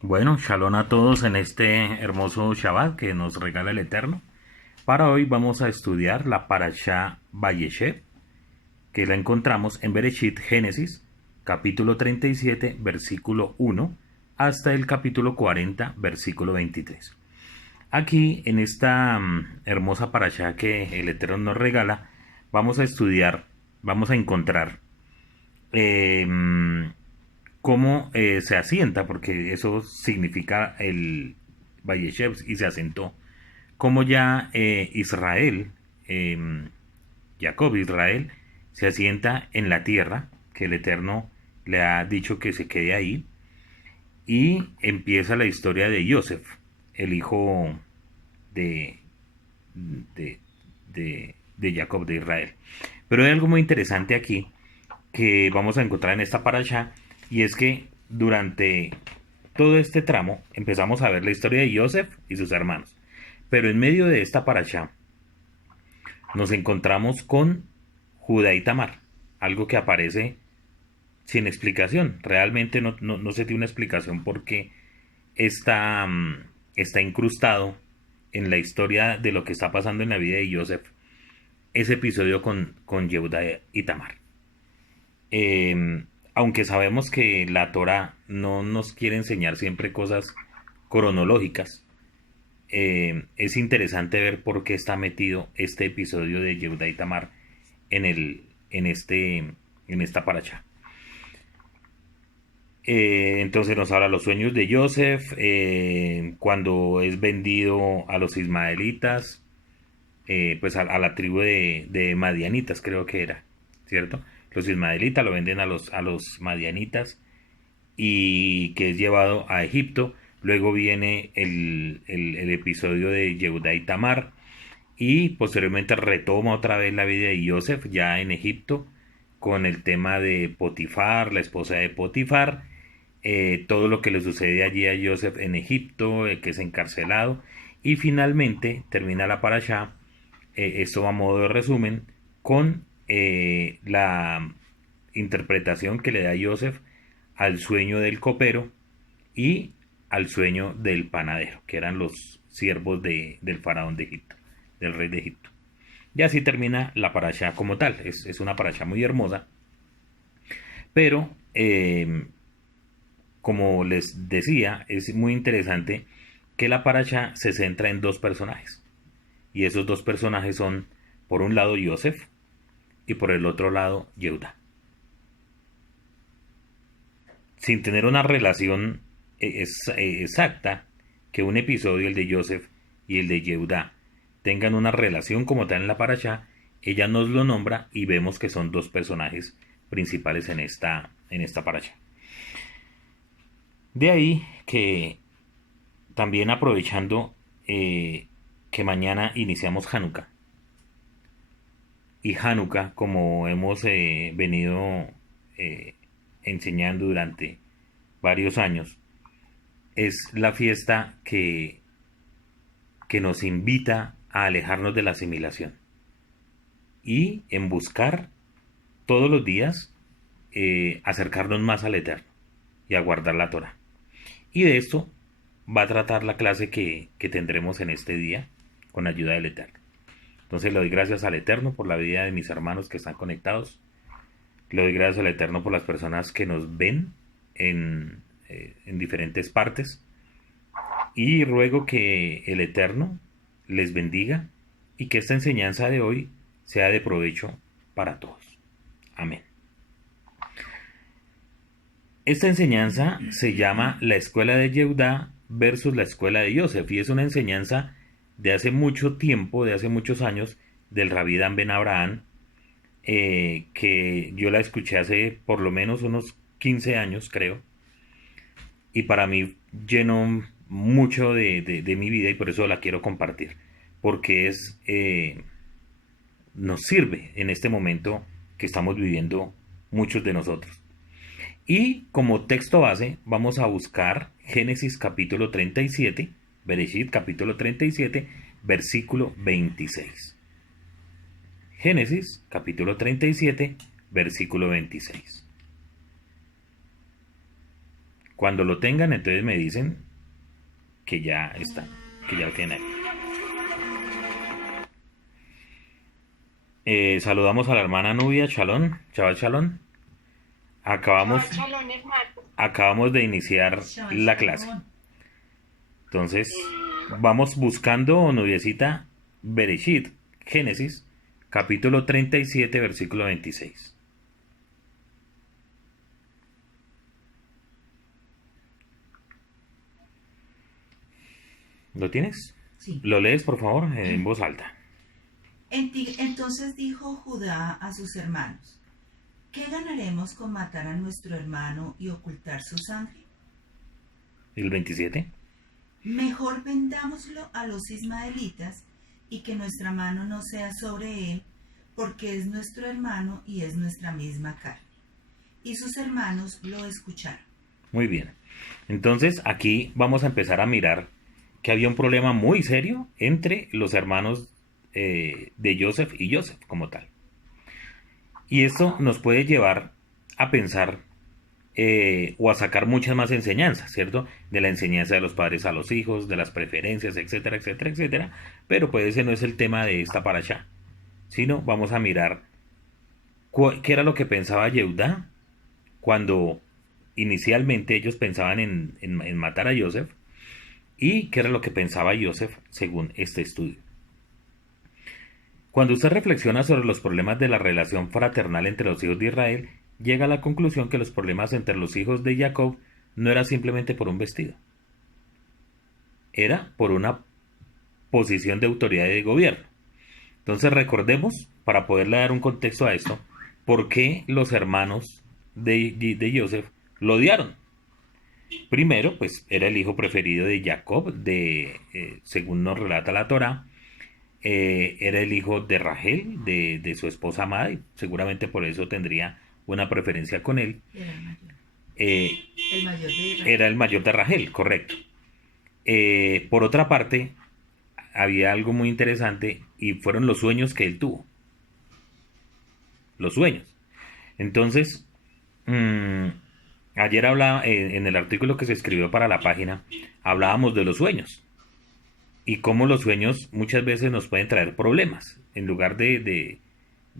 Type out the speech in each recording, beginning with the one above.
Bueno, shalom a todos en este hermoso Shabbat que nos regala el Eterno. Para hoy vamos a estudiar la Parashá Vayeshev, que la encontramos en Bereshit, Génesis, capítulo 37, versículo 1, hasta el capítulo 40, versículo 23. Aquí, en esta hermosa Parashá que el Eterno nos regala, vamos a estudiar, vamos a encontrar eh, cómo se asienta, porque eso significa el Valleshev y se asentó, como ya Israel, Jacob Israel, se asienta en la tierra, que el Eterno le ha dicho que se quede ahí, y empieza la historia de Joseph, el hijo de, de, de Jacob de Israel. Pero hay algo muy interesante aquí que vamos a encontrar en esta parasha, y es que durante todo este tramo empezamos a ver la historia de Joseph y sus hermanos. Pero en medio de esta parasha nos encontramos con Judá y Tamar, algo que aparece sin explicación. Realmente no se tiene una explicación porque está, está incrustado en la historia de lo que está pasando en la vida de Joseph, ese episodio con Yehuda y Tamar. Aunque sabemos que la Torah no nos quiere enseñar siempre cosas cronológicas, es interesante ver por qué está metido este episodio de Yehuda y Tamar en, el, en, este, en esta paracha. Entonces nos habla los sueños de Joseph, cuando es vendido a los ismaelitas, pues a la tribu de madianitas creo que era, ¿cierto? Los ismaelitas lo venden a los madianitas y que es llevado a Egipto. Luego viene el episodio de Yehuda y Tamar y posteriormente retoma otra vez la vida de Joseph ya en Egipto con el tema de Potifar, la esposa de Potifar, todo lo que le sucede allí a Joseph en Egipto, que es encarcelado, y finalmente termina la parasha, esto a modo de resumen, con la interpretación que le da Joseph al sueño del copero y al sueño del panadero, que eran los siervos del faraón de Egipto, del rey de Egipto. Y así termina la parasha como tal. Es una parasha muy hermosa, pero como les decía, es muy interesante que la parasha se centra en dos personajes. Y esos dos personajes son, por un lado, Joseph y por el otro lado, Yehuda. Sin tener una relación exacta, que un episodio, el de Joseph y el de Yehuda, tengan una relación como tal en la parasha, ella nos lo nombra y vemos que son dos personajes principales en esta parasha. De ahí que también aprovechando que mañana iniciamos Hanukkah, y Hanukkah, como hemos venido eh, enseñando durante varios años, es la fiesta que nos invita a alejarnos de la asimilación y en buscar todos los días acercarnos más al Eterno y a guardar la Torah. Y de esto va a tratar la clase que tendremos en este día con ayuda del Eterno. Entonces le doy gracias al Eterno por la vida de mis hermanos que están conectados. Le doy gracias al Eterno por las personas que nos ven en diferentes partes. Y ruego que el Eterno les bendiga y que esta enseñanza de hoy sea de provecho para todos. Amén. Esta enseñanza se llama la escuela de Yehudá versus la escuela de Yosef, y es una enseñanza de hace mucho tiempo, de hace muchos años, del Rabí Dan Ben Abraham, que yo la escuché hace por lo menos unos 15 años, creo, y para mí llenó mucho de mi vida, y por eso la quiero compartir, porque nos sirve en este momento que estamos viviendo muchos de nosotros. Y como texto base vamos a buscar Génesis capítulo 37, Bereshit capítulo 37, versículo 26. Génesis capítulo 37, versículo 26. Cuando lo tengan, entonces me dicen que ya está, que ya lo tienen ahí. Saludamos a la hermana Nubia, Shalom, Chaval Shalom. Acabamos, Shalom, hermano. acabamos de iniciar la clase. Entonces, vamos buscando, Nubiecita, Bereshit, Génesis, capítulo 37, versículo 26. ¿Lo tienes? Sí. ¿Lo lees, por favor, en voz alta? Entonces dijo Judá a sus hermanos: ¿qué ganaremos con matar a nuestro hermano y ocultar su sangre? ¿El 27? Mejor vendámoslo a los ismaelitas y que nuestra mano no sea sobre él, porque es nuestro hermano y es nuestra misma carne. Y sus hermanos lo escucharon. Muy bien. Entonces, aquí vamos a empezar a mirar que había un problema muy serio entre los hermanos de Joseph y Joseph como tal. Y esto nos puede llevar a pensar o a sacar muchas más enseñanzas, ¿cierto? De la enseñanza de los padres a los hijos, de las preferencias, etcétera, etcétera, etcétera. Pero pues ese no es el tema de esta parashá, sino vamos a mirar qué era lo que pensaba Yehudá cuando inicialmente ellos pensaban en matar a Joseph y qué era lo que pensaba Joseph según este estudio. Cuando usted reflexiona sobre los problemas de la relación fraternal entre los hijos de Israel, llega a la conclusión que los problemas entre los hijos de Jacob no era simplemente por un vestido. Era por una posición de autoridad y de gobierno. Entonces recordemos, para poderle dar un contexto a esto, por qué los hermanos de Joseph lo odiaron. Primero, pues era el hijo preferido de Jacob, según nos relata la Torá. Era el hijo de Rachel, de su esposa amada, y seguramente por eso tendría una preferencia con él. Era el mayor. El mayor de Israel. Era el mayor de Rachel, correcto. Por otra parte, había algo muy interesante y fueron los sueños que él tuvo. Los sueños. Entonces, ayer hablaba, en el artículo que se escribió para la página, hablábamos de los sueños. Y cómo los sueños muchas veces nos pueden traer problemas. En lugar de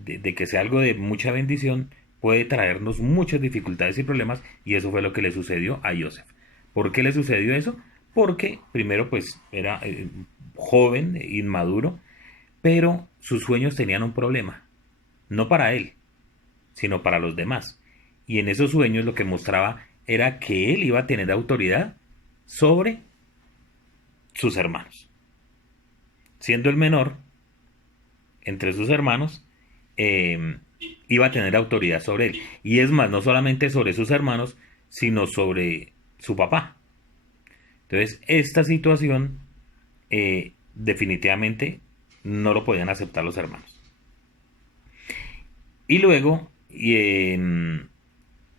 que sea algo de mucha bendición, puede traernos muchas dificultades y problemas. Y eso fue lo que le sucedió a Joseph. ¿Por qué le sucedió eso? Porque primero pues era joven, inmaduro, pero sus sueños tenían un problema. No para él, sino para los demás. Y en esos sueños lo que mostraba era que él iba a tener autoridad sobre sus hermanos. Siendo el menor entre sus hermanos, iba a tener autoridad sobre él. Y es más, no solamente sobre sus hermanos, sino sobre su papá. Entonces, esta situación definitivamente no lo podían aceptar los hermanos. Y luego,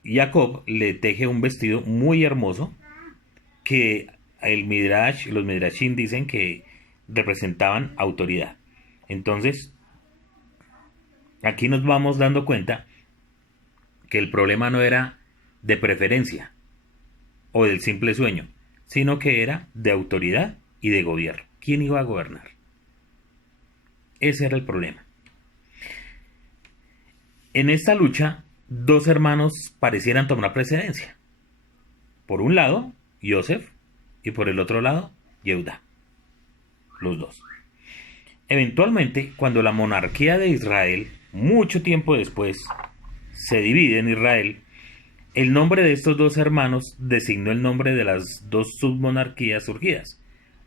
Jacob le teje un vestido muy hermoso que los Midrashim dicen que representaban autoridad. Entonces, aquí nos vamos dando cuenta que el problema no era de preferencia o del simple sueño, sino que era de autoridad y de gobierno. ¿Quién iba a gobernar? Ese era el problema. En esta lucha, dos hermanos parecieran tomar precedencia. Por un lado, Joseph, y por el otro lado, Yehudá. Los dos. Eventualmente, cuando la monarquía de Israel, mucho tiempo después, se divide en Israel, el nombre de estos dos hermanos designó el nombre de las dos submonarquías surgidas.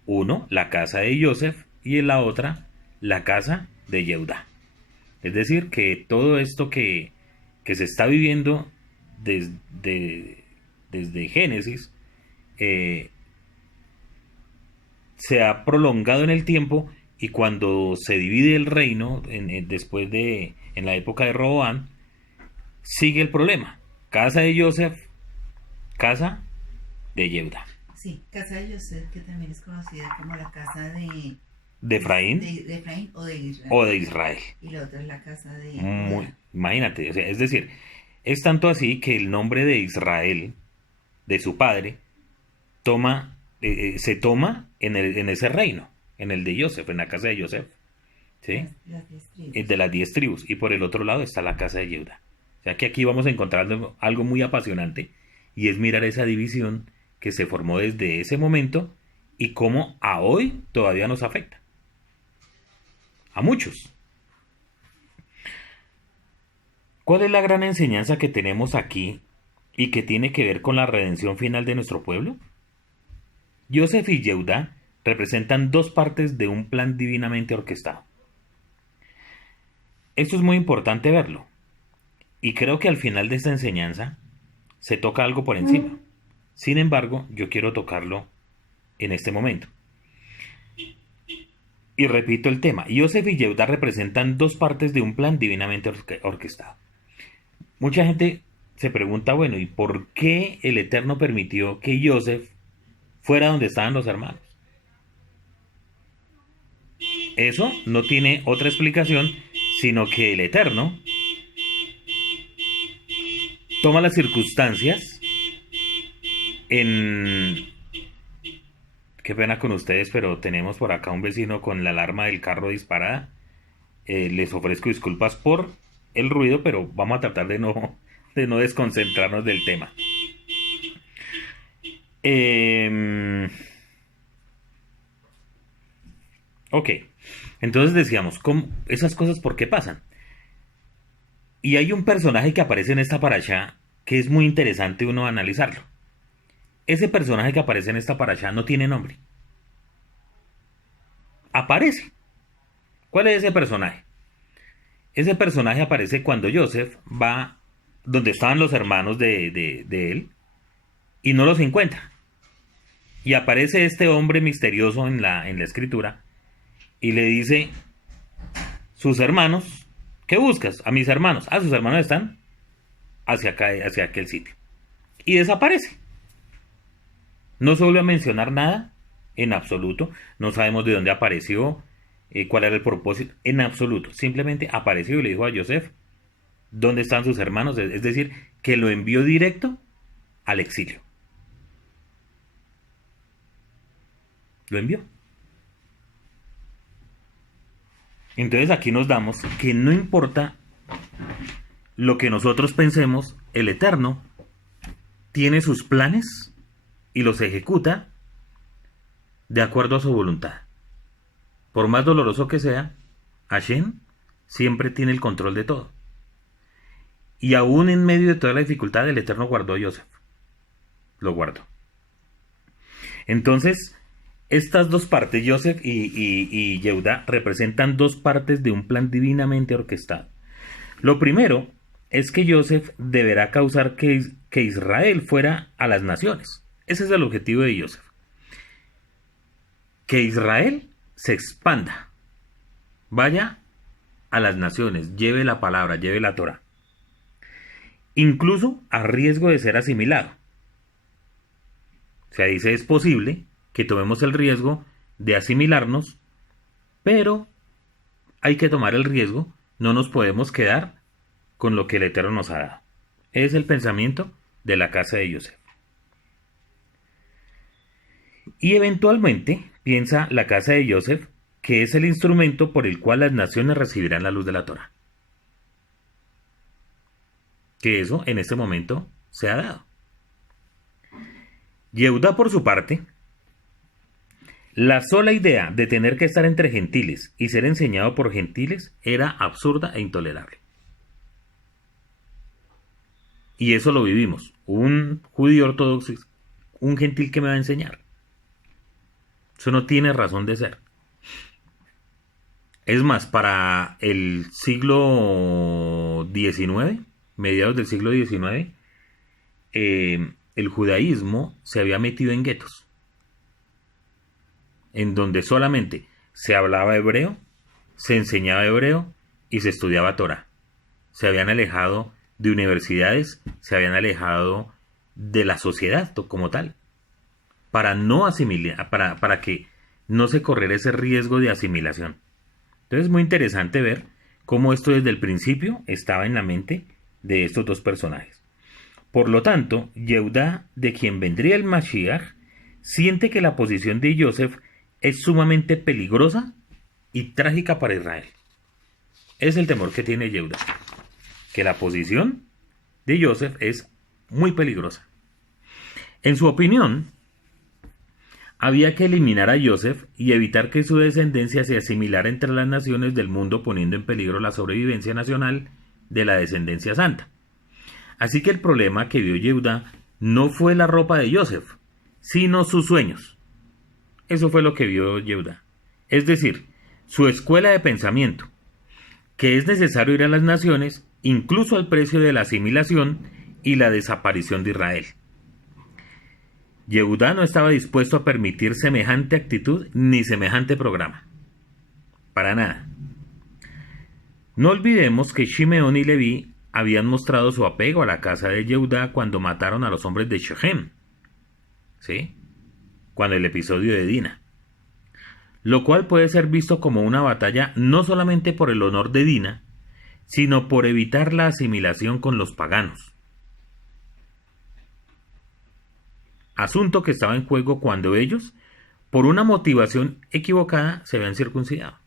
Uno, la casa de Joseph, y en la otra, la casa de Yehudá. Es decir, que todo esto que se está viviendo desde Génesis se ha prolongado en el tiempo, y cuando se divide el reino en la época de Roboam, sigue el problema. Casa de Joseph, casa de Yehudá. Sí, casa de Joseph, que también es conocida como la casa de Efraín, de Efraín o de Israel. o de Israel. Y la otra es la casa de Judá. Imagínate, o sea, es decir, es tanto así que el nombre de Israel de su padre, se toma en ese reino, en el de Joseph, en la casa de Joseph, ¿sí? Las 10 tribus. De las 10 tribus, y por el otro lado está la casa de Yehuda. O sea que aquí vamos a encontrar algo muy apasionante, y es mirar esa división que se formó desde ese momento y cómo a hoy todavía nos afecta. A muchos. ¿Cuál es la gran enseñanza que tenemos aquí y que tiene que ver con la redención final de nuestro pueblo? Joseph y Yehuda representan dos partes de un plan divinamente orquestado. Esto es muy importante verlo, y creo que al final de esta enseñanza se toca algo por encima. Sin embargo, yo quiero tocarlo en este momento. Y repito el tema. Joseph y Yehuda representan dos partes de un plan divinamente orquestado. Mucha gente se pregunta, bueno, ¿y por qué el Eterno permitió que Joseph fuera donde estaban los hermanos? Eso no tiene otra explicación, sino que el Eterno toma las circunstancias en... Qué pena con ustedes, pero tenemos por acá un vecino con la alarma del carro disparada. Les ofrezco disculpas por el ruido, pero vamos a tratar de no desconcentrarnos del tema. Ok, entonces decíamos, esas cosas ¿por qué pasan? Y hay un personaje que aparece en esta parashá que es muy interesante uno analizarlo. Ese personaje que aparece en esta parashá no tiene nombre. Aparece. ¿Cuál es ese personaje? Ese personaje aparece cuando Joseph va donde estaban los hermanos de él y no los encuentra. Y aparece este hombre misterioso en la escritura y le dice, sus hermanos, ¿qué buscas? A mis hermanos. Ah, sus hermanos están hacia aquel sitio. Y desaparece. No se vuelve a mencionar nada en absoluto. No sabemos de dónde apareció, cuál era el propósito, en absoluto. Simplemente apareció y le dijo a Joseph dónde están sus hermanos. Es decir, que lo envió directo al exilio. Lo envió. Entonces aquí nos damos que no importa lo que nosotros pensemos, el Eterno tiene sus planes y los ejecuta de acuerdo a su voluntad. Por más doloroso que sea, Hashem siempre tiene el control de todo. Y aún en medio de toda la dificultad, el Eterno guardó a Joseph. Lo guardó. Entonces, estas dos partes, Joseph y Yehuda, representan dos partes de un plan divinamente orquestado. Lo primero es que Joseph deberá causar que Israel fuera a las naciones. Ese es el objetivo de Joseph. Que Israel se expanda, vaya a las naciones, lleve la palabra, lleve la Torah. Incluso a riesgo de ser asimilado. O sea, dice, es posible que tomemos el riesgo de asimilarnos, pero hay que tomar el riesgo, no nos podemos quedar con lo que el Eterno nos ha dado. Es el pensamiento de la casa de Joseph. Y eventualmente piensa la casa de Joseph que es el instrumento por el cual las naciones recibirán la luz de la Torah. Que eso en este momento se ha dado. Yehuda, por su parte, la sola idea de tener que estar entre gentiles y ser enseñado por gentiles era absurda e intolerable. Y eso lo vivimos. Un judío ortodoxo, un gentil que me va a enseñar. Eso no tiene razón de ser. Es más, para el siglo XIX, mediados del siglo XIX, el judaísmo se había metido en guetos, en donde solamente se hablaba hebreo, se enseñaba hebreo y se estudiaba Torah. Se habían alejado de universidades, se habían alejado de la sociedad como tal, para no asimilar, para que no se corriera ese riesgo de asimilación. Entonces es muy interesante ver cómo esto desde el principio estaba en la mente de estos dos personajes. Por lo tanto, Yehudá, de quien vendría el Mashiach, siente que la posición de Yosef es sumamente peligrosa y trágica para Israel. Es el temor que tiene Yehudá, que la posición de Yosef es muy peligrosa. En su opinión, había que eliminar a Yosef y evitar que su descendencia se asimilara entre las naciones del mundo, poniendo en peligro la sobrevivencia nacional de la descendencia santa. Así que el problema que vio Yehudá no fue la ropa de Yosef, sino sus sueños. Eso fue lo que vio Yehudá. Es decir, su escuela de pensamiento, que es necesario ir a las naciones, incluso al precio de la asimilación y la desaparición de Israel. Yehudá no estaba dispuesto a permitir semejante actitud ni semejante programa. Para nada. No olvidemos que Shimeón y Leví habían mostrado su apego a la casa de Yehudá cuando mataron a los hombres de Shechem. ¿Sí? Cuando el episodio de Dina. Lo cual puede ser visto como una batalla no solamente por el honor de Dina, sino por evitar la asimilación con los paganos. Asunto que estaba en juego cuando ellos, por una motivación equivocada, se habían circuncidado.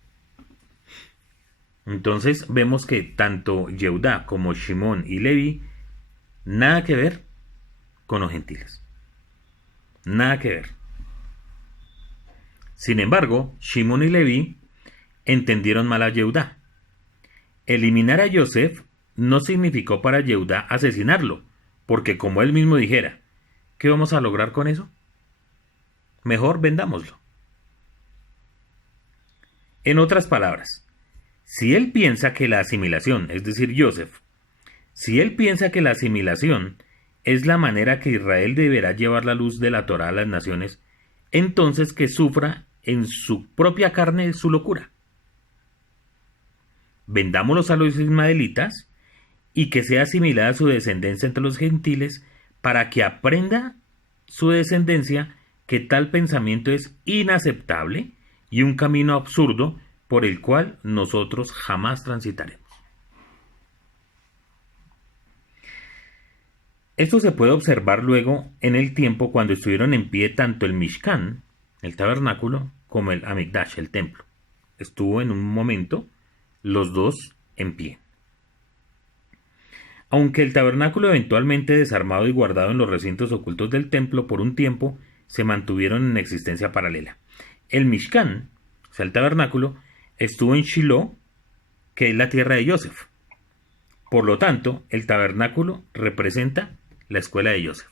Entonces vemos que tanto Yehudá como Shimón y Leví, nada que ver con los gentiles. Nada que ver. Sin embargo, Shimón y Leví entendieron mal a Yehudá. Eliminar a Yosef no significó para Yehudá asesinarlo, porque como él mismo dijera, ¿qué vamos a lograr con eso? Mejor vendámoslo. En otras palabras, si él piensa que la asimilación, es decir, Yosef, si él piensa que la asimilación es la manera que Israel deberá llevar la luz de la Torá a las naciones, entonces que sufra en su propia carne su locura. Vendámoslos a los ismaelitas y que sea asimilada su descendencia entre los gentiles para que aprenda su descendencia que tal pensamiento es inaceptable y un camino absurdo por el cual nosotros jamás transitaremos. Esto se puede observar luego en el tiempo cuando estuvieron en pie tanto el Mishkan, el tabernáculo, como el Hamikdash, el templo. Estuvo en un momento los dos en pie. Aunque el tabernáculo eventualmente desarmado y guardado en los recintos ocultos del templo por un tiempo, se mantuvieron en existencia paralela. El Mishkan, o sea el tabernáculo, estuvo en Shiloh, que es la tierra de Yosef. Por lo tanto, el tabernáculo representa la escuela de Yosef.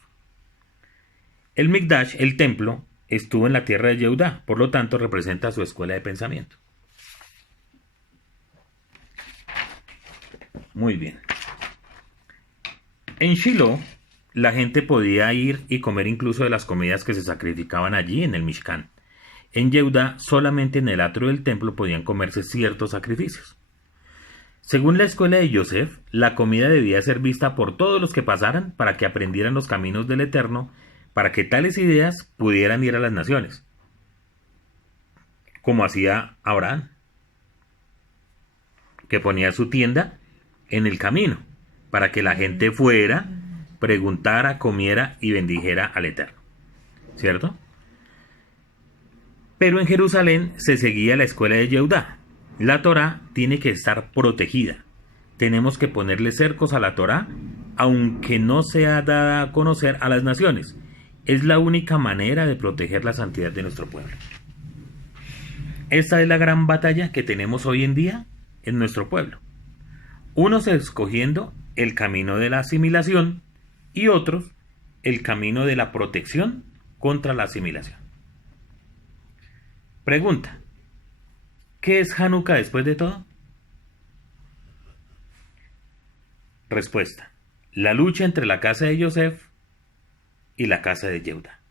El Mikdash, el templo, estuvo en la tierra de Yehudá, por lo tanto representa su escuela de pensamiento. Muy bien. En Shiloh, la gente podía ir y comer incluso de las comidas que se sacrificaban allí en el Mishkan. En Yehudá, solamente en el atrio del templo podían comerse ciertos sacrificios. Según la escuela de Yosef, la comida debía ser vista por todos los que pasaran para que aprendieran los caminos del Eterno, para que tales ideas pudieran ir a las naciones, como hacía Abraham, que ponía su tienda en el camino, para que la gente fuera, preguntara, comiera y bendijera al Eterno. ¿Cierto? Pero en Jerusalén se seguía la escuela de Yehudá. La Torá tiene que estar protegida. Tenemos que ponerle cercos a la Torá, aunque no sea dada a conocer a las naciones. Es la única manera de proteger la santidad de nuestro pueblo. Esta es la gran batalla que tenemos hoy en día en nuestro pueblo. Unos escogiendo el camino de la asimilación y otros el camino de la protección contra la asimilación. Pregunta: ¿qué es Hanukkah después de todo? Respuesta: la lucha entre la casa de Yosef y la casa de Yehudá.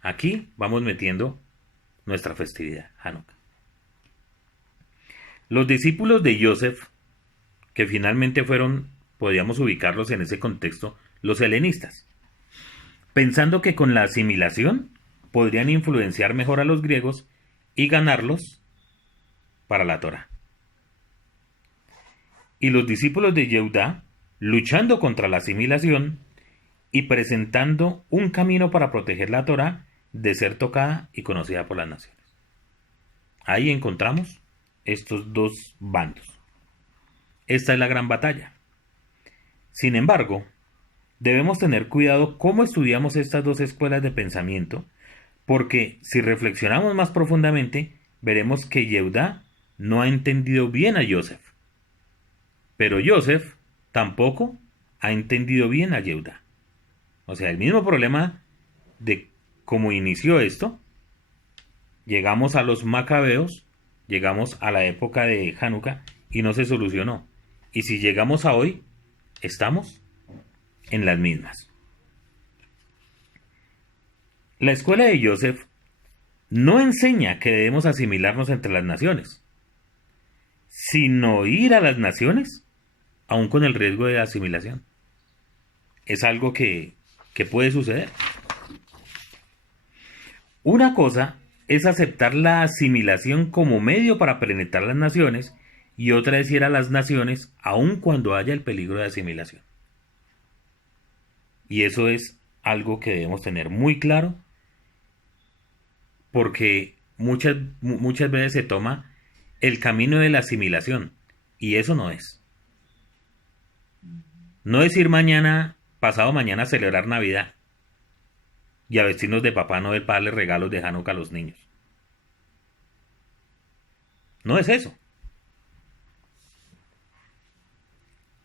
Aquí vamos metiendo nuestra festividad, Hanukkah. Los discípulos de Yosef, que finalmente fueron, podríamos ubicarlos en ese contexto, los helenistas, pensando que con la asimilación podrían influenciar mejor a los griegos y ganarlos para la Torá. Y los discípulos de Yehudá, luchando contra la asimilación y presentando un camino para proteger la Torá de ser tocada y conocida por las naciones. Ahí encontramos estos dos bandos. Esta es la gran batalla. Sin embargo, debemos tener cuidado cómo estudiamos estas dos escuelas de pensamiento, porque si reflexionamos más profundamente, veremos que Yehudá no ha entendido bien a Yosef, pero Yosef tampoco ha entendido bien a Yehudá. O sea, el mismo problema de cómo inició esto, llegamos a los macabeos, llegamos a la época de Hanukkah y no se solucionó. Y si llegamos a hoy, estamos en las mismas. La escuela de Yosef no enseña que debemos asimilarnos entre las naciones, sino ir a las naciones, aún con el riesgo de asimilación. Es algo que puede suceder. Una cosa es aceptar la asimilación como medio para penetrar las naciones, y otra es ir a las naciones aun cuando haya el peligro de asimilación. Y eso es algo que debemos tener muy claro, porque muchas veces se toma el camino de la asimilación, y eso no es. No es ir mañana, pasado mañana, a celebrar Navidad y a vestirnos de Papá Noel para darle regalos de Hanukkah a los niños. No es eso.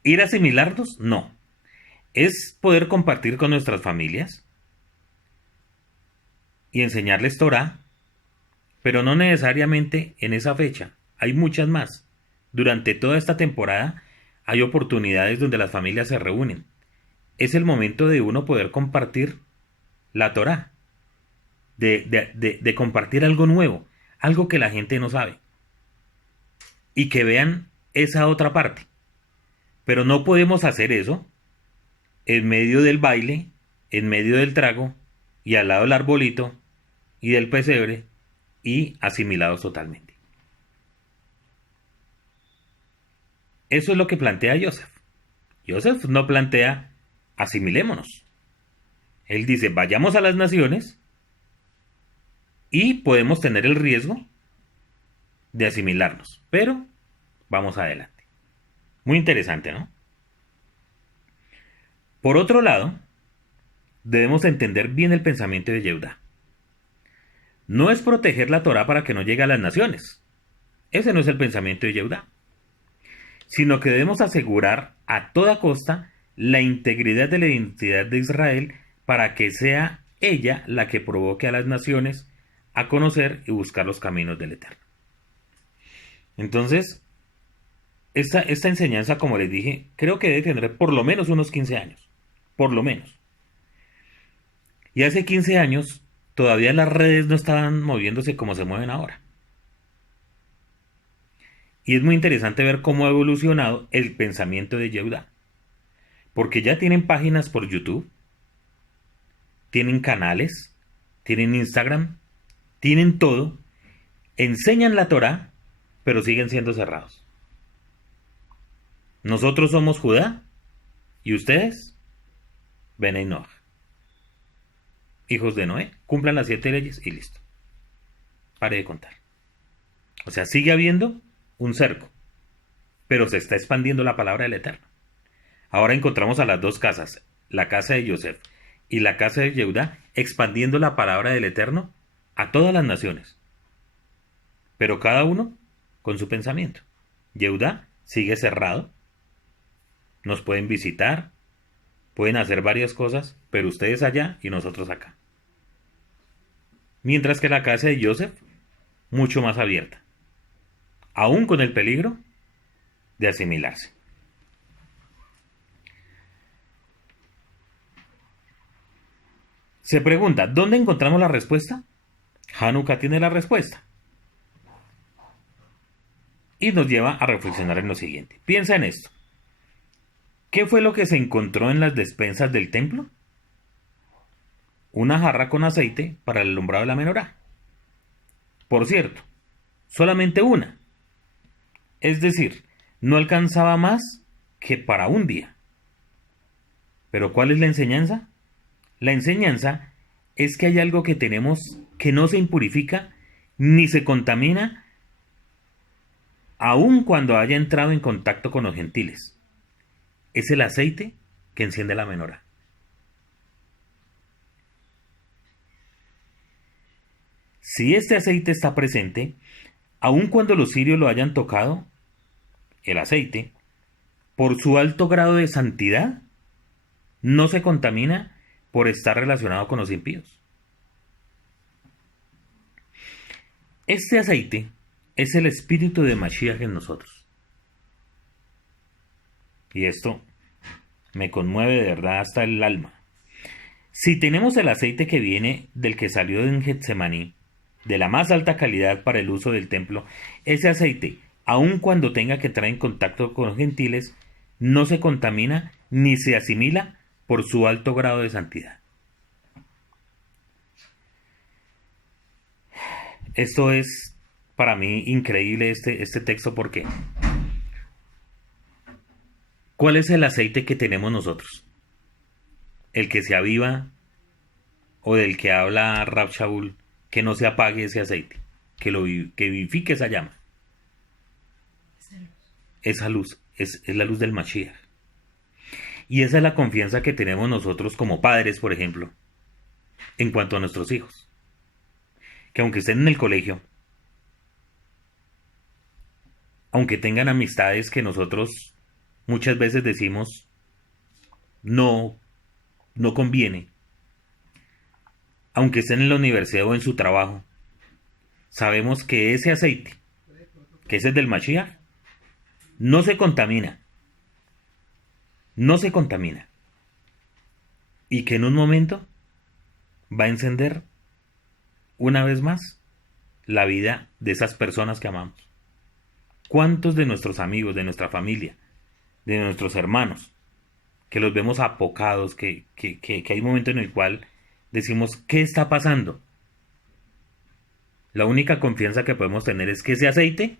¿Ir a asimilarnos? No. Es poder compartir con nuestras familias y enseñarles Torah, pero no necesariamente en esa fecha. Hay muchas más. Durante toda esta temporada hay oportunidades donde las familias se reúnen. Es el momento de uno poder compartir la Torah, de compartir algo nuevo, algo que la gente no sabe, y que vean esa otra parte. Pero no podemos hacer eso en medio del baile, en medio del trago, y al lado del arbolito y del pesebre, y asimilados totalmente. Eso es lo que plantea Yosef. Yosef no plantea asimilémonos. Él dice, vayamos a las naciones y podemos tener el riesgo de asimilarnos, pero vamos adelante. Muy interesante, ¿no? Por otro lado, debemos entender bien el pensamiento de Yehudá. No es proteger la Torá para que no llegue a las naciones. Ese no es el pensamiento de Yehudá. Sino que debemos asegurar a toda costa la integridad de la identidad de Israel para que sea ella la que provoque a las naciones a conocer y buscar los caminos del Eterno. Entonces, esta enseñanza, como les dije, creo que debe tener por lo menos unos 15 años. Por lo menos. Y hace 15 años todavía las redes no estaban moviéndose como se mueven ahora. Y es muy interesante ver cómo ha evolucionado el pensamiento de Yehudá. Porque ya tienen páginas por YouTube, tienen canales, tienen Instagram, tienen todo, enseñan la Torá, pero siguen siendo cerrados. Nosotros somos Judá y ustedes, Benei Noach, hijos de Noé, cumplan las 7 leyes y listo. Pare de contar. O sea, sigue habiendo un cerco, pero se está expandiendo la palabra del Eterno. Ahora encontramos a las dos casas, la casa de Yosef y la casa de Yehudá, expandiendo la palabra del Eterno a todas las naciones, pero cada uno con su pensamiento. Yehudá sigue cerrado, nos pueden visitar, pueden hacer varias cosas, pero ustedes allá y nosotros acá. Mientras que la casa de Yosef, mucho más abierta, aún con el peligro de asimilarse. Se pregunta, ¿dónde encontramos la respuesta? Hanukkah tiene la respuesta. Y nos lleva a reflexionar en lo siguiente. Piensa en esto. ¿Qué fue lo que se encontró en las despensas del templo? Una jarra con aceite para el alumbrado de la menorá. Por cierto, solamente una. Es decir, no alcanzaba más que para un día. Pero ¿cuál es la enseñanza? La enseñanza es que hay algo que tenemos que no se impurifica ni se contamina aun cuando haya entrado en contacto con los gentiles. Es el aceite que enciende la menorá. Si este aceite está presente, aun cuando los cirios lo hayan tocado, el aceite, por su alto grado de santidad, no se contamina por estar relacionado con los impíos. Este aceite es el espíritu de Mashiach en nosotros. Y esto me conmueve de verdad hasta el alma. Si tenemos el aceite que viene del que salió en Getsemaní, de la más alta calidad para el uso del templo, ese aceite, aun cuando tenga que entrar en contacto con los gentiles, no se contamina ni se asimila por su alto grado de santidad. Esto es para mí increíble este texto porque ¿cuál es el aceite que tenemos nosotros? ¿El que se aviva o del que habla Rab Shaul? Que no se apague ese aceite, que vivifique esa llama. Esa luz es la luz del Mashiach. Y esa es la confianza que tenemos nosotros como padres, por ejemplo, en cuanto a nuestros hijos. Que aunque estén en el colegio, aunque tengan amistades que nosotros muchas veces decimos no conviene, aunque estén en la universidad o en su trabajo, sabemos que ese aceite, que ese es del Mashiach, no se contamina. No se contamina. Y que en un momento va a encender una vez más la vida de esas personas que amamos. ¿Cuántos de nuestros amigos, de nuestra familia, de nuestros hermanos, que los vemos apocados, que hay un momento en el cual decimos, ¿qué está pasando? La única confianza que podemos tener es que ese aceite,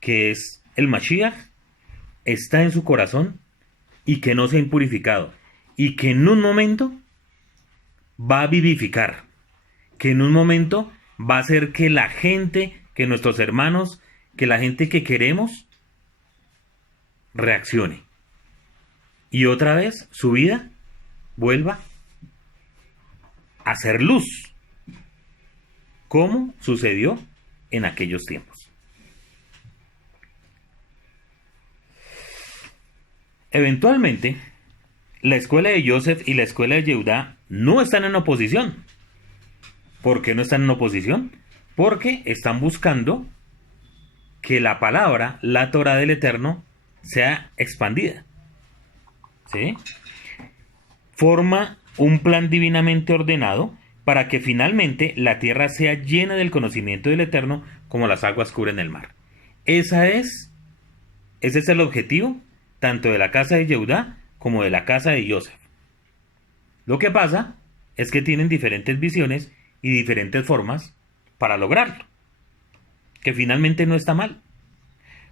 que es el Mashiach, está en su corazón y que no se ha impurificado. Y que en un momento va a vivificar. Que en un momento va a hacer que la gente, que nuestros hermanos, que la gente que queremos, reaccione. Y otra vez su vida vuelva hacer luz, como sucedió en aquellos tiempos. Eventualmente, la escuela de Yosef y la escuela de Yehudá no están en oposición. ¿Por qué no están en oposición? Porque están buscando que la palabra, la Torah del Eterno, sea expandida. ¿Sí? Forma un plan divinamente ordenado para que finalmente la tierra sea llena del conocimiento del Eterno como las aguas cubren el mar. Ese es el objetivo tanto de la casa de Yehudá como de la casa de Yosef. Lo que pasa es que tienen diferentes visiones y diferentes formas para lograrlo, que finalmente no está mal.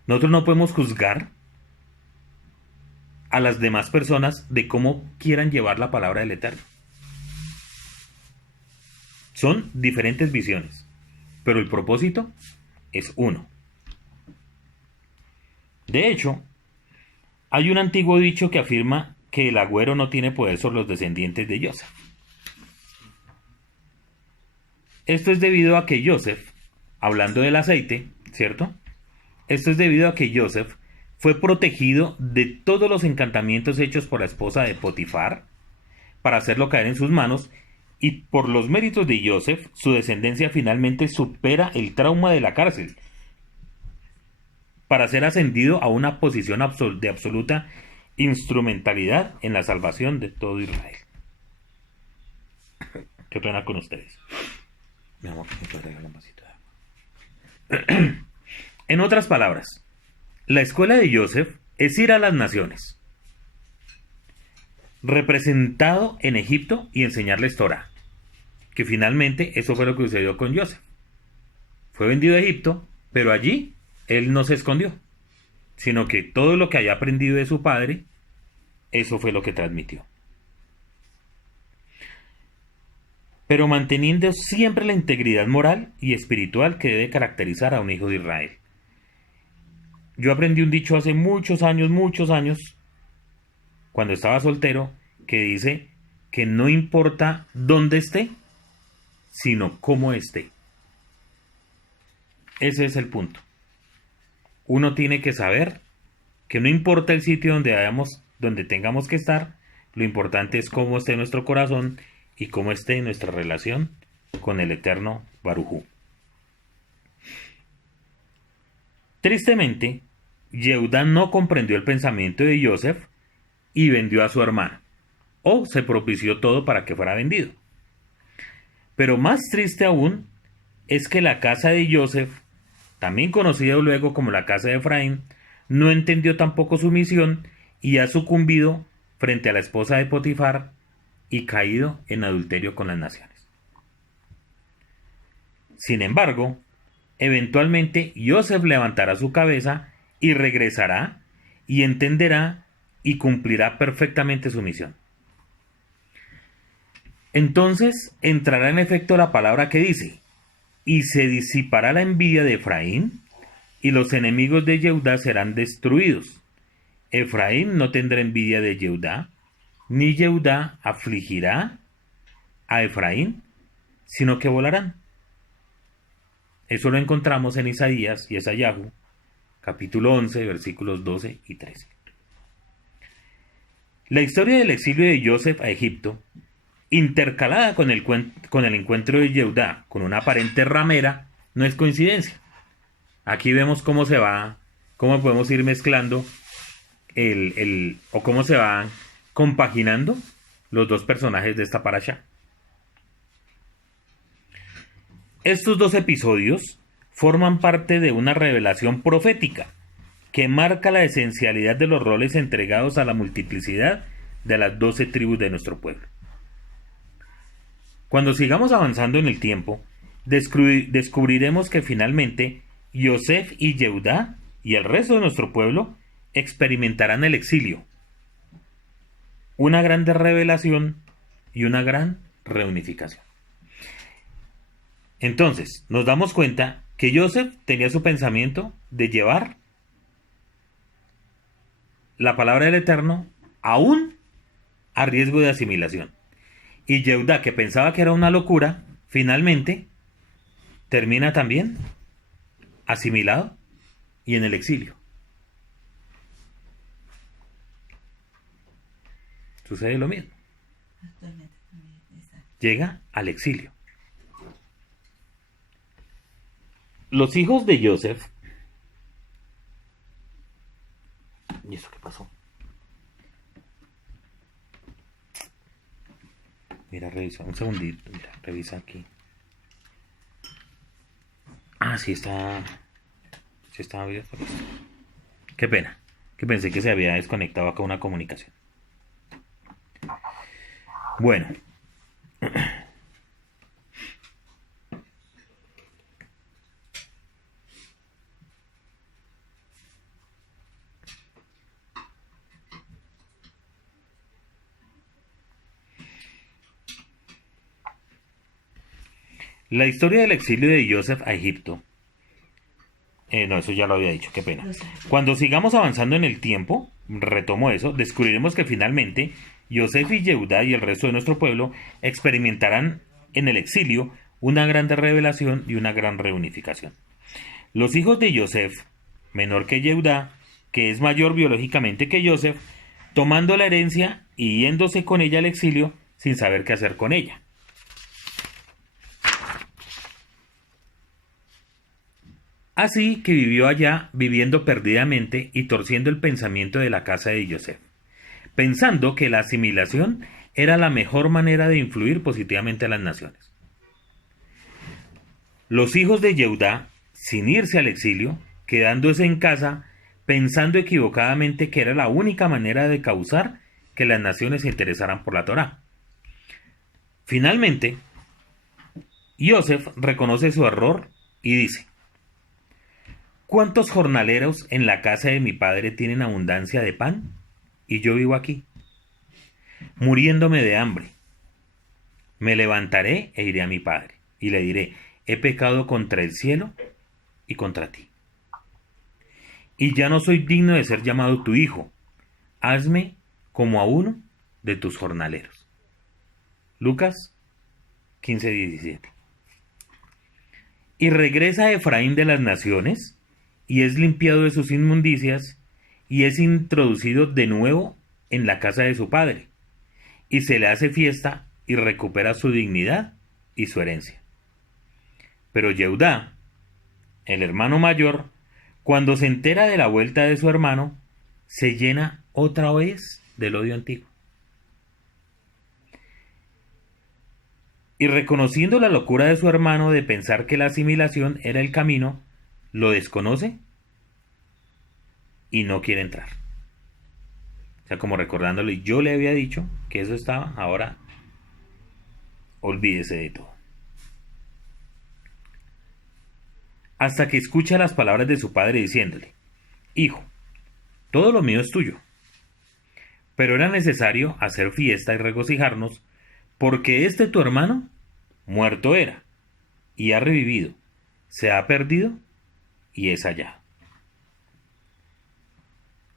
Nosotros no podemos juzgar a las demás personas de cómo quieran llevar la palabra del Eterno. Son diferentes visiones, pero el propósito es uno. De hecho, hay un antiguo dicho que afirma que el agüero no tiene poder sobre los descendientes de Yosef. Esto es debido a que Yosef, hablando del aceite, ¿cierto? Esto es debido a que Yosef fue protegido de todos los encantamientos hechos por la esposa de Potifar para hacerlo caer en sus manos, y por los méritos de Yosef, su descendencia finalmente supera el trauma de la cárcel para ser ascendido a una posición de absoluta instrumentalidad en la salvación de todo Israel. Qué pena con ustedes. Mi amor, ¿me puedes regalar un vasito de agua? En otras palabras, la escuela de Yosef es ir a las naciones, representado en Egipto, y enseñarles Torah. Que finalmente eso fue lo que sucedió con Yosef. Fue vendido a Egipto, pero allí él no se escondió, sino que todo lo que había aprendido de su padre, eso fue lo que transmitió. Pero manteniendo siempre la integridad moral y espiritual que debe caracterizar a un hijo de Israel. Yo aprendí un dicho hace muchos años, cuando estaba soltero, que dice que no importa dónde esté, sino cómo esté. Ese es el punto. Uno tiene que saber que no importa el sitio donde tengamos que estar, lo importante es cómo esté nuestro corazón y cómo esté nuestra relación con el eterno Baruj Hu. Tristemente, Yehudá no comprendió el pensamiento de Yosef y vendió a su hermano, o se propició todo para que fuera vendido. Pero más triste aún es que la casa de Yosef, también conocida luego como la casa de Efraín, no entendió tampoco su misión y ha sucumbido frente a la esposa de Potifar y caído en adulterio con las naciones. Sin embargo, eventualmente Yosef levantará su cabeza y regresará y entenderá y cumplirá perfectamente su misión. Entonces entrará en efecto la palabra que dice: y se disipará la envidia de Efraín, y los enemigos de Yehudá serán destruidos. Efraín no tendrá envidia de Yehudá, ni Yehudá afligirá a Efraín, sino que volarán. Eso lo encontramos en Isaías y Esayahu, capítulo 11, versículos 12 y 13. La historia del exilio de Yosef a Egipto, intercalada con el encuentro de Yehudá con una aparente ramera, no es coincidencia. Aquí vemos cómo podemos ir mezclando o cómo se van compaginando los dos personajes de esta parashá. Estos dos episodios forman parte de una revelación profética que marca la esencialidad de los roles entregados a la multiplicidad de las 12 tribus de nuestro pueblo. Cuando sigamos avanzando en el tiempo, descubriremos que finalmente Yosef y Yehudá y el resto de nuestro pueblo experimentarán el exilio, una gran revelación y una gran reunificación. Entonces, nos damos cuenta que Yosef tenía su pensamiento de llevar la palabra del Eterno aún a riesgo de asimilación. Y Yehudá, que pensaba que era una locura, finalmente termina también asimilado y en el exilio. Sucede lo mismo. Llega al exilio. Los hijos de Yosef. ¿Y eso qué pasó? Mira, revisa, un segundito, mira, revisa aquí. Ah, sí estaba abierto. Qué pena, que pensé que se había desconectado acá una comunicación. Bueno. La historia del exilio de Yosef a Egipto. No, eso ya lo había dicho, qué pena. Cuando sigamos avanzando en el tiempo, retomo eso, descubriremos que finalmente Yosef y Yehudá y el resto de nuestro pueblo experimentarán en el exilio una gran revelación y una gran reunificación. Los hijos de Yosef, menor que Yehudá, que es mayor biológicamente que Yosef, tomando la herencia y yéndose con ella al exilio sin saber qué hacer con ella. Así que vivió allá, viviendo perdidamente y torciendo el pensamiento de la casa de Yosef, pensando que la asimilación era la mejor manera de influir positivamente a las naciones. Los hijos de Yehudá, sin irse al exilio, quedándose en casa, pensando equivocadamente que era la única manera de causar que las naciones se interesaran por la Torá. Finalmente, Yosef reconoce su error y dice: ¿cuántos jornaleros en la casa de mi padre tienen abundancia de pan? Y yo vivo aquí, muriéndome de hambre. Me levantaré e iré a mi padre, y le diré, he pecado contra el cielo y contra ti. Y ya no soy digno de ser llamado tu hijo. Hazme como a uno de tus jornaleros. Lucas 15:17. Y regresa Efraín de las naciones, y es limpiado de sus inmundicias, y es introducido de nuevo en la casa de su padre, y se le hace fiesta y recupera su dignidad y su herencia. Pero Yehudá, el hermano mayor, cuando se entera de la vuelta de su hermano, se llena otra vez del odio antiguo. Y reconociendo la locura de su hermano de pensar que la asimilación era el camino, lo desconoce y no quiere entrar. O sea, como recordándole, yo le había dicho que eso estaba, ahora olvídese de todo. Hasta que escucha las palabras de su padre diciéndole, hijo, todo lo mío es tuyo. Pero era necesario hacer fiesta y regocijarnos, porque este tu hermano muerto era, y ha revivido, se ha perdido, y es hallado.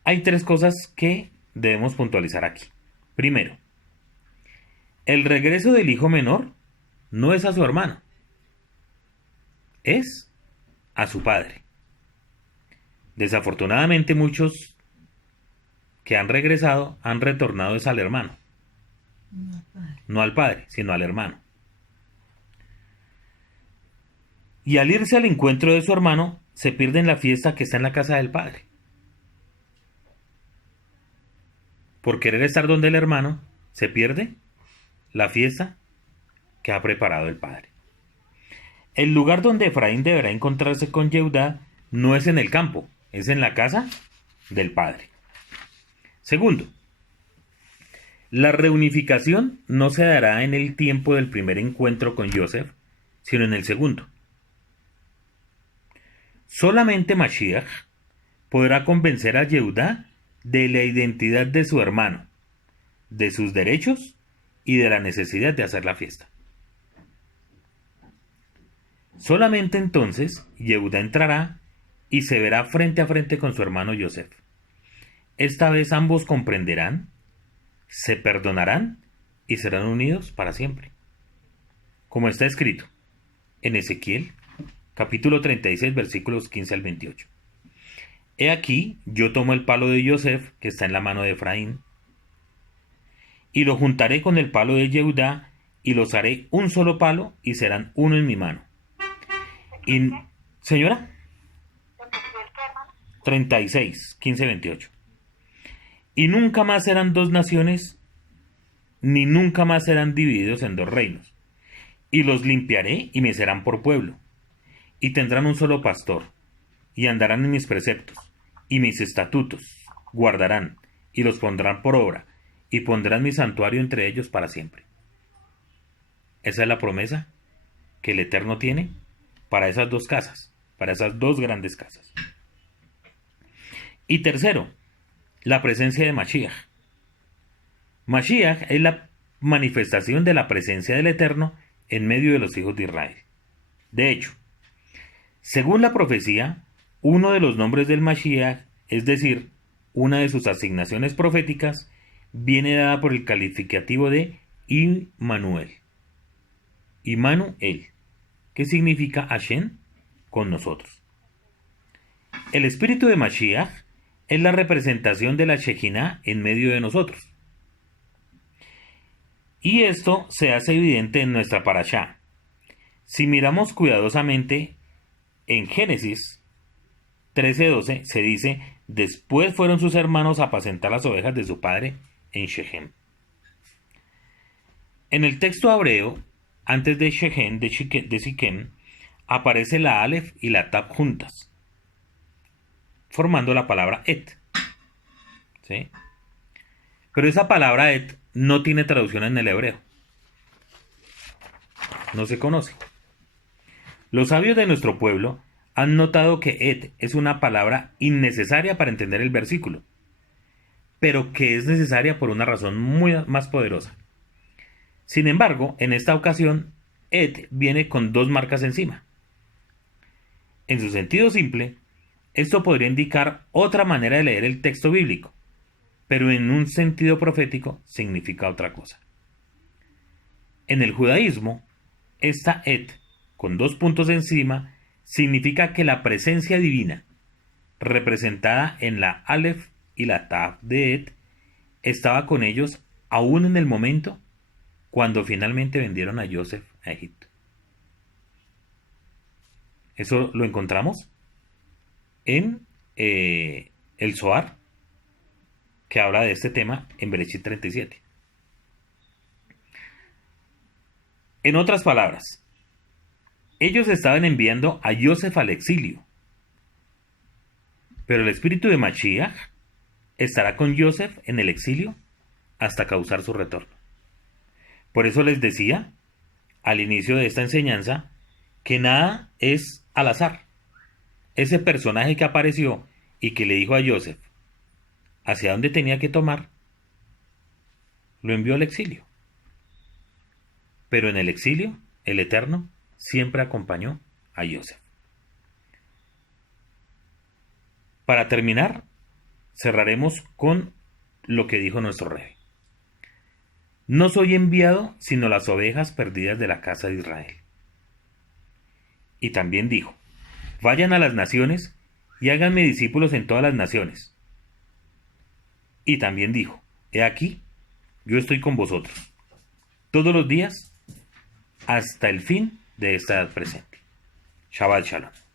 Hay tres cosas que debemos puntualizar aquí. Primero, el regreso del hijo menor no es a su hermano, es a su padre. Desafortunadamente muchos que han regresado han retornado es al hermano. No al padre, sino al hermano. Y al irse al encuentro de su hermano, se pierde en la fiesta que está en la casa del padre. Por querer estar donde el hermano, se pierde la fiesta que ha preparado el padre. El lugar donde Efraín deberá encontrarse con Yehudá no es en el campo, es en la casa del padre. Segundo, la reunificación no se dará en el tiempo del primer encuentro con Yosef, sino en el segundo. Solamente Mashiach podrá convencer a Yehudá de la identidad de su hermano, de sus derechos y de la necesidad de hacer la fiesta. Solamente entonces Yehudá entrará y se verá frente a frente con su hermano Yosef. Esta vez ambos comprenderán, se perdonarán y serán unidos para siempre. Como está escrito en Ezequiel, capítulo 36, versículos 15 al 28. He aquí, yo tomo el palo de Yosef, que está en la mano de Efraín, y lo juntaré con el palo de Yehudá, y los haré un solo palo, y serán uno en mi mano. Y, ¿señora? 36, 15, 28. Y nunca más serán dos naciones, ni nunca más serán divididos en dos reinos. Y los limpiaré y me serán por pueblo. Y tendrán un solo pastor, y andarán en mis preceptos, y mis estatutos guardarán, y los pondrán por obra, y pondrán mi santuario entre ellos para siempre. Esa es la promesa que el Eterno tiene para esas dos casas, para esas dos grandes casas. Y tercero, la presencia de Mashiach. Mashiach es la manifestación de la presencia del Eterno en medio de los hijos de Israel. De hecho, según la profecía, uno de los nombres del Mashiach, es decir, una de sus asignaciones proféticas, viene dada por el calificativo de Immanuel. Immanuel, que significa Hashem con nosotros. El espíritu de Mashiach es la representación de la Shekinah en medio de nosotros. Y esto se hace evidente en nuestra parashá. Si miramos cuidadosamente, en Génesis 13:12 se dice, después fueron sus hermanos a apacentar las ovejas de su padre en Shechem. En el texto hebreo, antes de Shechem, de Siquem, aparece la Aleph y la Tab juntas, formando la palabra Et. ¿Sí? Pero esa palabra Et no tiene traducción en el hebreo. No se conoce. Los sabios de nuestro pueblo han notado que Et es una palabra innecesaria para entender el versículo, pero que es necesaria por una razón muy más poderosa. Sin embargo, en esta ocasión, et viene con dos marcas encima. En su sentido simple, esto podría indicar otra manera de leer el texto bíblico, pero en un sentido profético significa otra cosa. En el judaísmo, esta et, con dos puntos encima, significa que la presencia divina, representada en la Aleph y la Tav de et, estaba con ellos aún en el momento cuando finalmente vendieron a Joseph a Egipto. Eso lo encontramos en el Zohar, que habla de este tema en Bereshit 37. En otras palabras, ellos estaban enviando a Joseph al exilio, pero el espíritu de Mashiach estará con Joseph en el exilio hasta causar su retorno. Por eso les decía al inicio de esta enseñanza que nada es al azar. Ese personaje que apareció y que le dijo a Joseph hacia dónde tenía que tomar, lo envió al exilio. Pero en el exilio, el Eterno siempre acompañó a Joseph. Para terminar, cerraremos con lo que dijo nuestro rey. No soy enviado sino las ovejas perdidas de la casa de Israel. Y también dijo, vayan a las naciones y háganme discípulos en todas las naciones. Y también dijo, he aquí, yo estoy con vosotros todos los días hasta el fin de esta edad presente. Shabbat Shalom.